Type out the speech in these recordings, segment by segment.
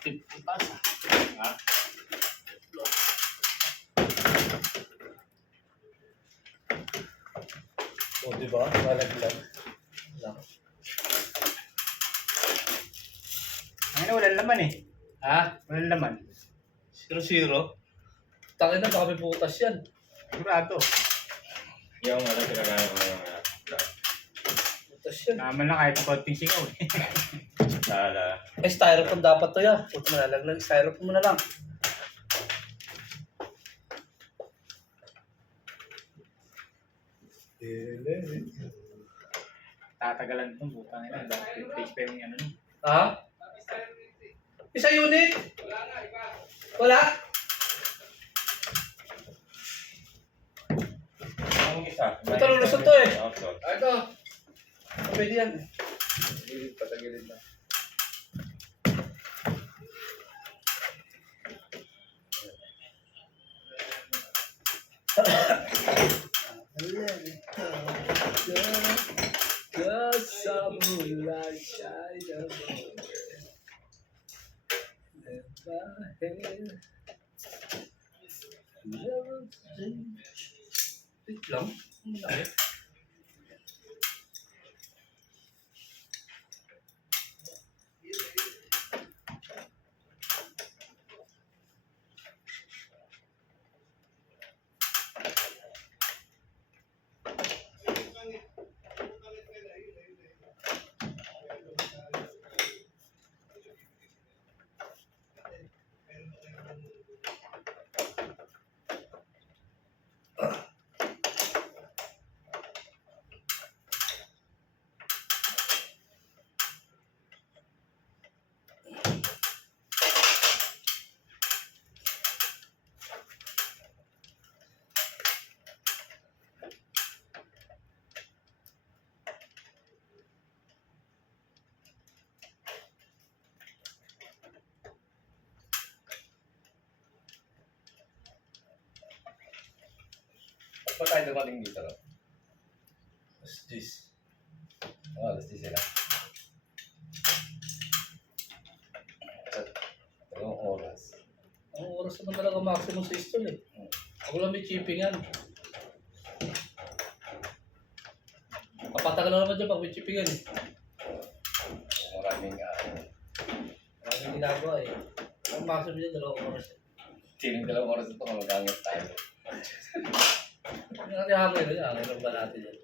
150 pa. Ha? O, diba? Malaglag. Lang. Ngayon, walang laman eh. Ha? Walang laman. 0-0? Tangin na, baka may butas yan. Sigurado. Yung ano, pinagaya ko yung Butas yan. Naman lang kahit konting singaw eh. sala. Eh, styrofoam dapat to yan. Puto malalaglag. Styrofoam mo na lang. Tatagalan itong butang nila. Page pa yung ano. Ha? Isa unit? Wala? Ang isa. Ito, lulusot to eh. Lulusot. Ito. Pwede yan. Patagilid na. Wait lang. Pa tayo dumating dito, no? Alas 10. Alas 10 sila. Dalawang oras. Ang oras naman talaga maximum sa install eh. Ako lang may chipping yan. Papatagal na naman dyan pag may chipping yan eh. Maraming Maraming ginagawa eh. Ang maximum dyan, 2 oras eh. Siling dalawang oras ito kung mag-angat tayo. Yung natin hangin na yan, hangin ba natin yan?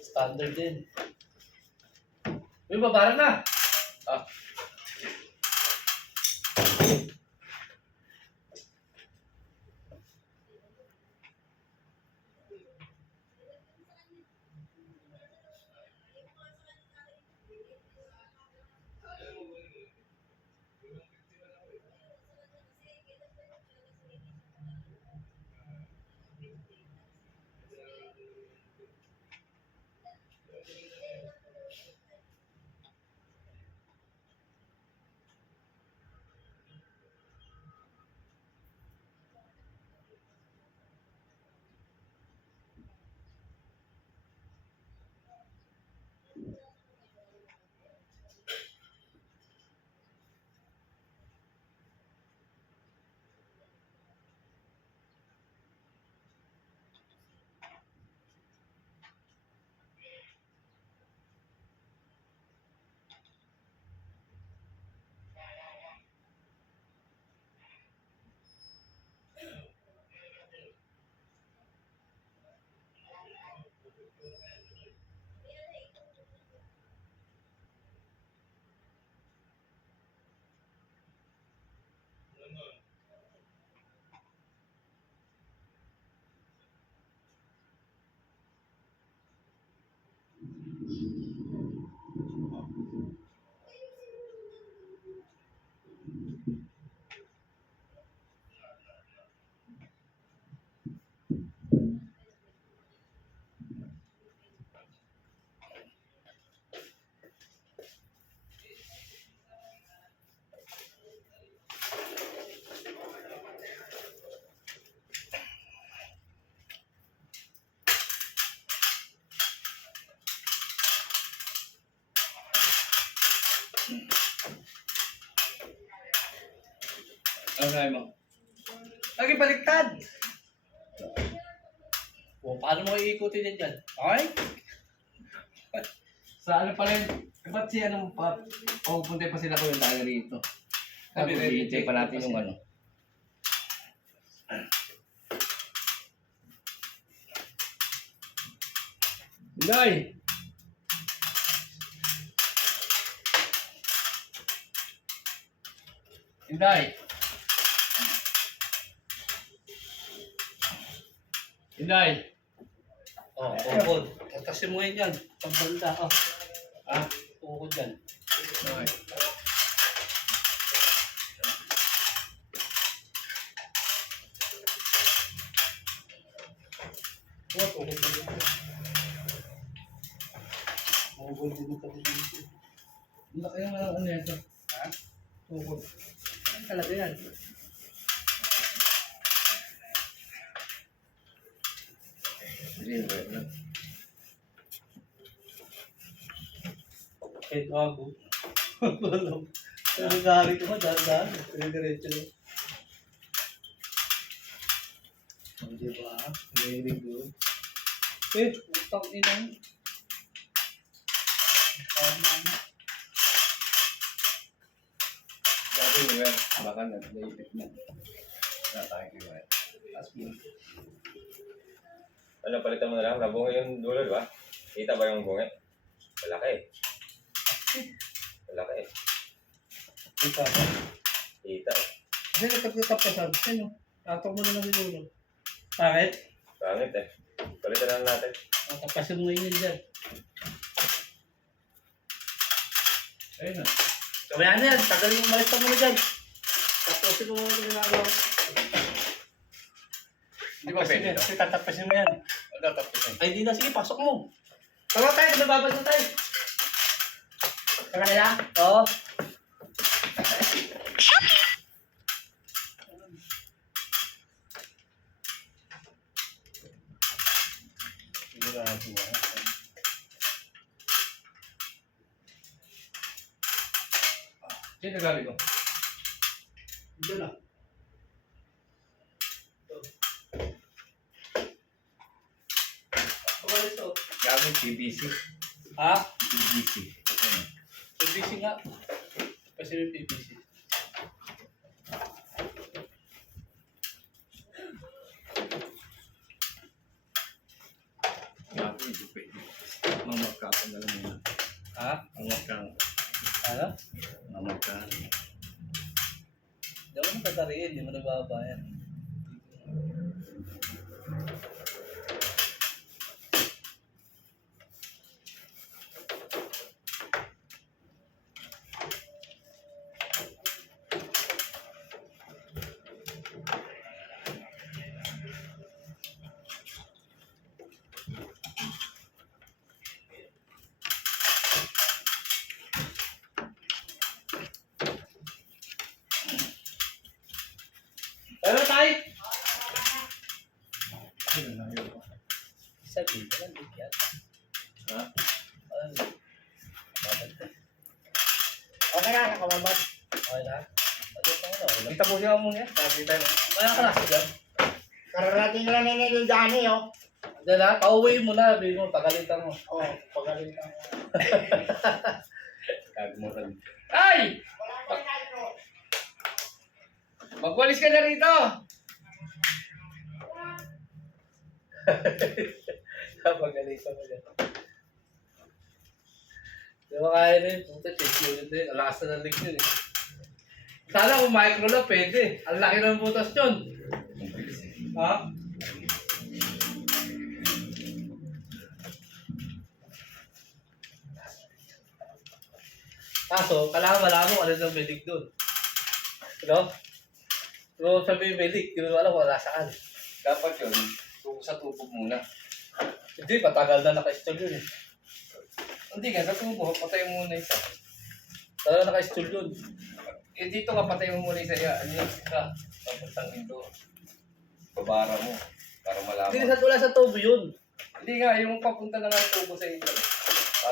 Standard din. Uy, babara na! Ah. Ano sabi mo? Lagi baliktad. O, paano mo iikutin yan dyan? Okay? Sa ano pala yun? Ba't si ano pa? Pupunta pa sila ko yung dahil rito. Sabi, hihintay pa natin yung ano. Inday! Inday! Inday! O, tukod. Tatasin mo yan dyan. Pagbanda. O. Ah? Tukod dyan. Okay. O, tukod dyan. Tukod din ito. Ang laki naman ang ano ito. Ha? Tukod. Ano talaga yan? Hindi, wala. Kahit gago. Walang. Pero gari ko nga, dahan-dahan. Dire-diretso lang. O, diba? Very good. Utang ina. Tama na. Dati mo yan. Baka nag-ipit na. Wala tayo kinuha. Tapos mo. Ano, palitan mo na lang. Nabunga yung dulo, di ba? Kita ba yung bunga? Malaki. Malaki. Kita ba? Kita. Hindi, nagkakap ka sabi. Ano? Tatok mo na lang siguro. Bakit? Pangit eh. Palitan na lang natin. Tapasin mo yun dyan. Ayun na. Kaya na yan, tagal yung malis pa muna dyan. Tapusin mo muna yung ginagawa. Di ba pwede ito? Kasi tatapasin mo yan. Ano tapos Ay, di na. Sige, pasok mo. Tama tayo, nababad na tayo. Sa kanila? Oo. Sigurado mo. Sino nagali ko? Diyan na. Pagalis to. Gamit PVC. Ha? PVC. Ano? PVC nga. Kasi may PVC. Gamit, hindi pwede. Mamagka ko na lang muna. Ha? Mamagka. Ano? Mamagka. Hindi mo natatariin, hindi mo nababayan. Pero tayo! Sabi ko lang, bigyan. Ha? Ano? Babad na. Okay na, nakababad. Okay na? Ano pa nga? Wala. Kita po siya muna. Sabi tayo. Kaya ka na siya. Kararating lang na yung Johnny, oh. Diyan na, pauwi mo na. Sabi mo, pagalitan mo. Oh, pagalitan mo. Kagmutan. Ay! Magwalis ka na rito! Pagalitan mo yan. Di ba kaya na yun? Puta, check yun din. Alas na ng lig yun eh. Sana kung micro na pwede. Ang laki ng butas yun. Ha? Kaso, kailangan malaman kung ano yung medic doon. No? Kung sabihin medic, hindi mo alam kung wala saan. Dapat yun, sa tubog muna. Hindi, patagal na naka-install yun eh. Hindi nga, sa tubo, patay mo muna isa. Talaga naka-install yun. Eh dito ka patay mo muna isa. Ano yung isa? Papuntang indo. Babara mo. Para malaman. Hindi, wala sa tubo yun. Hindi nga, yung papunta na nga yung tubo sa indo.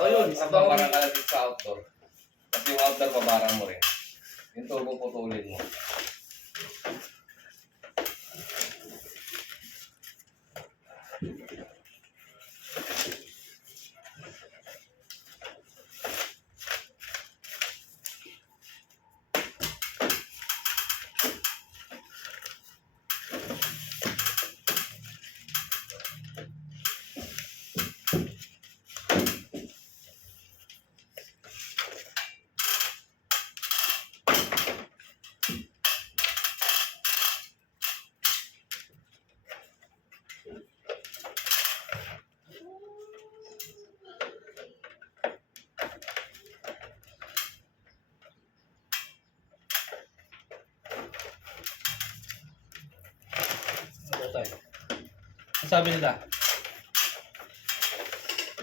Oh, yun. Babara ka lang dito sa outdoor. Kasi yung outdoor, babara mo rin. Yung tubo putulin mo. tayo. Ang sabi nila?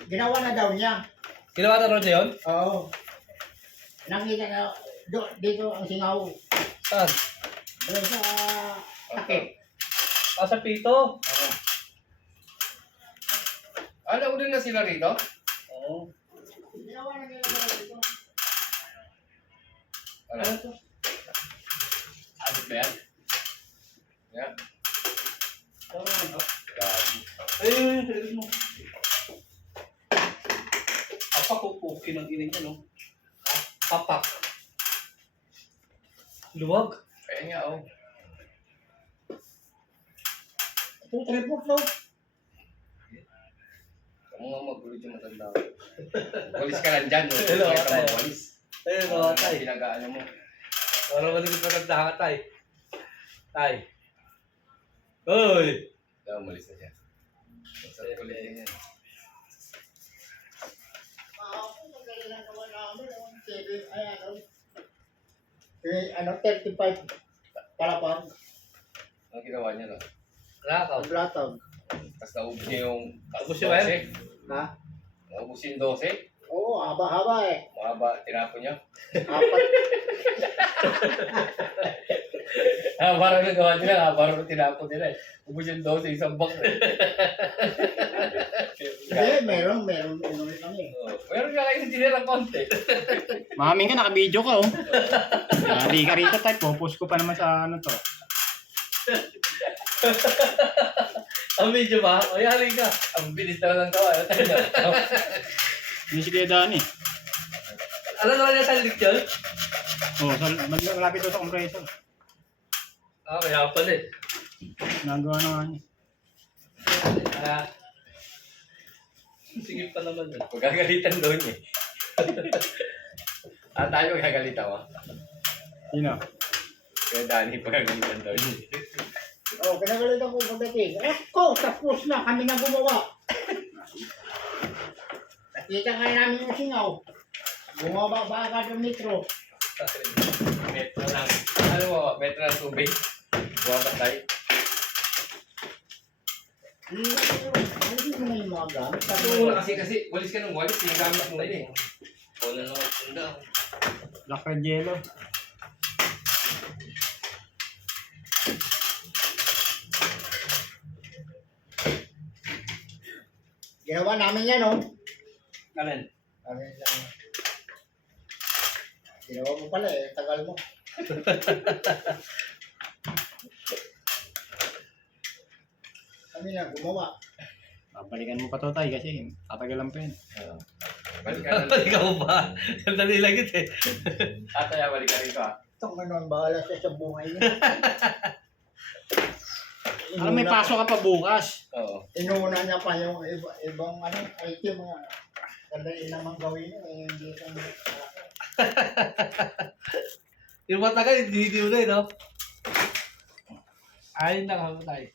Ginawa na daw niya. Ginawa na ron niya yun? Oo. Nakita na, dito ang singaw. Saan? Doon sa takip. Ah, sa pito? Oo. Ano, ulit na sila rito? Oo. Ginawa na nila dito. Ano to? Ano ba yan? Yan. Grabe. Ayun, ayun mo. Papak o puki ng ining niya, no? Papak. Luwag. Kaya nga, oh. Ito, tripot to. Kung nga magulo yung matanda ko. Walis ka lang dyan, no? Hello, Kaya ka tayo. magwalis. Ayun, Ano o, tay. pinag-aano mo? Para maligid maganda ka, tay. Tay. Uy! Kaya umalis na siya. Sa kulit din yan. Ano, 35 palapag. Ano ginawa niya, no? Nakaw. Ang latag. Tapos naubos niya yung Naubos niya ba yan? 12. Ha? Naubos yung 12. Oo, haba-haba eh. Mahaba, tinapon niya. Apat. Parang nagawa nila, parang tinapon nila eh. Ubos yung 12, isang box. Hindi, meron inulit kami. Meron nga kayo hindi nila konti. Maraming ka, naka-video ka oh. Hindi ka rito type, post ko pa naman sa ano to. Ang video ba? O, yari ka. Ang bilis na lang gawa. Hindi si Kuya Dani. Alam naman niya sa lechon? Oh, so, malapit to sa compressor. Ah, kaya pala eh. Nagawa na nga niya. Ah. Sige pa naman yun. Magagalitan doon eh. Tayo magagalitan mo. Sino? Kaya Danny, pagagalitan doon. Oh, kinagalitan ko pagdating. Ko, tapos na, kami na gumawa. Nakita nga namin yung singaw. Bumaba ba agad yung metro? Metro lang. Ano mo, metro ng tubig. Buwaba tayo. Hindi mo na yung mga gamit. Ano kasi, walis ka ng walis, yung gamit mo rin eh. O na naman, tunda. Black red yellow. Ginawa namin yan, oh. Alin? Namin lang. Ginawa mo pala eh, tagal mo. Kami na gumawa. Babalikan mo pa to tay kasi tatagalan pa yun. Balikan na. Ikaw ba? Sandali lang ito eh. Ataya, balikan rito ah. Itong ano, bahala siya sa buhay niya. Alam, may pasok ka pa bukas. Oo. Inuna niya pa yung ibang ano, item nga. Kandali naman gawin niya, eh, hindi ko Yung matagal, hindi mo na eh, no? Ayun lang ako tayo.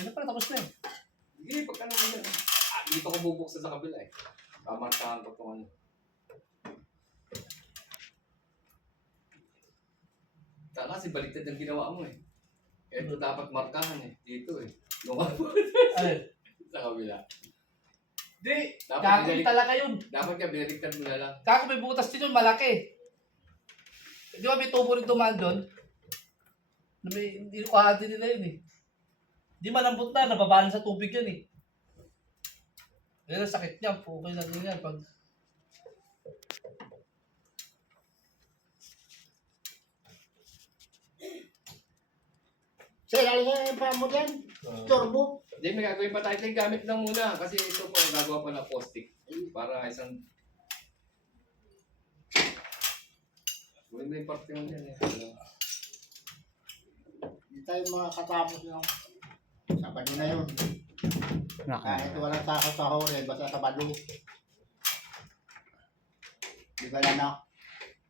Ano pala, tapos na eh. Hindi, pagka naman yan. Dito ko bubuksan sa kabila eh. Pamarkahan ko itong ano. Kasi baliktad ang ginawa mo eh. Ito dapat markahan eh. Dito eh. Yung Ayun. sa kabila. Di, Dapat kako binalik- talaga yun. Dapat ka binaliktad mo na lang. Kako may butas din yun, malaki. Di ba may tubo rin dumaan doon? Na may, hindi ko din nila yun eh. Di malambot na, nababaan sa tubig yan eh. Kaya ang sakit niya, okay lang din yan. Pag... Sir, alam niya yung pa mo dyan? Turbo. Hindi, may gagawin pa tayo. Ito yung gamit lang muna. Kasi ito po, gagawa pa ng post-it. Para isang... Gawin mo yung parte mo yan eh. Hindi tayo makakatapos yung Sabado na yun. Kahit walang sahod eh, basta Sabado. Di ba na na?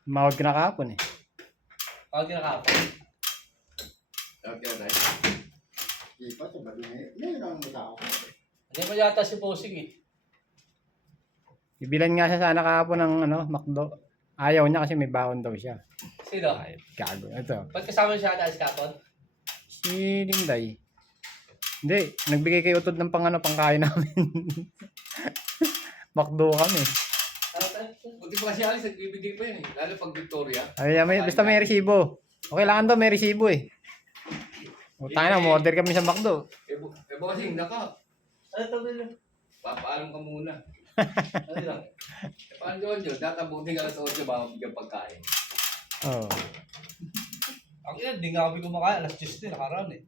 Mawag ka na kahapon eh. Pag kinakapag. Okay, right? Di ba, Sabado na yun. Ngayon ang tao. Hindi pa yata si Bossing eh. Ibilan nga siya sana kahapon ng ano, McDo. Ayaw niya kasi may baon daw siya. Sino? Ay, gago. Ito. Ba't kasama siya na iskapon? Si Linday. Hindi, nagbigay kay Utod ng pangkain namin. Makdo kami. Buti pa kasi alis, nagbibigay pa yun eh. Lalo pag Victoria. Ay, basta may resibo. Okay lang daw, may resibo eh. Tayo na, order kami sa McDo. Bossing, naka. Ano ito nila? Papaalam ka muna. Ano lang? Paano yun yun? Databuti ka lang sa 8 baka bigyan pagkain. Oh. Ang ina, di nga kami kumakain. Alas 10 din, nakaraan eh.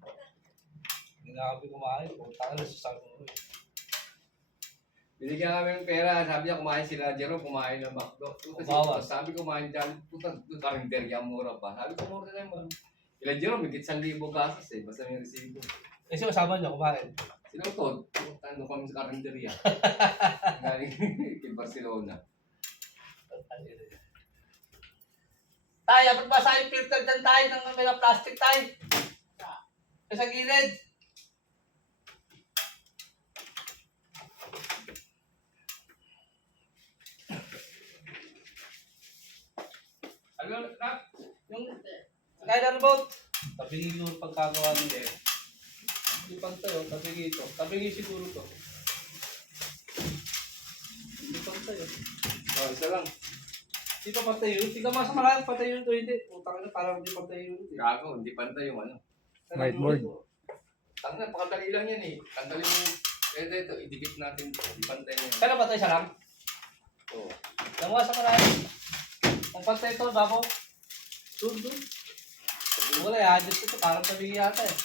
Di nga kami kumain. Punta ka na sa sabi mo eh. Binigyan kami ng pera, sabi niya kumain sila Jerome, kumain ng McDo. Kasi Bawas. sabi kumain dyan, puta, karinderya, mura pa. Sabi ko, mura na naman. Ilan Jerome, higit 1,000 gastos eh, basta may resibo. Eh, sino kasama niyo kumain? Sino to? Ano kami sa karinderya? Galing kay Barcelona. Tayo, dapat ba sa filter dyan tayo ng mga plastic tayo? Sa gilid. Ano, Rap? Yung kaya na boat. Tabingi yung pagkagawa nila eh. Hindi pantay oh, tabingi ito. Tabingi siguro to. Hindi pantay oh. Oh, isa lang. Hindi pa pantay yun. Hindi ka masa malayang pantay yun to hindi. Utang na parang hindi pantay yun. Gago, hindi pantay yung ano. Whiteboard. Tangna, pakadali lang yan eh. Tanggalin mo. Ito, idikit natin. Hindi pantay na yan. Kaya pantay siya lang. Oo. Namuha sa malayang. Ang pantay ito, babo. Doon. Wala, i-adjust ito. Parang tabingi yata eh.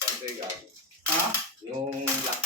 Pantay gago. Ha? Yung lock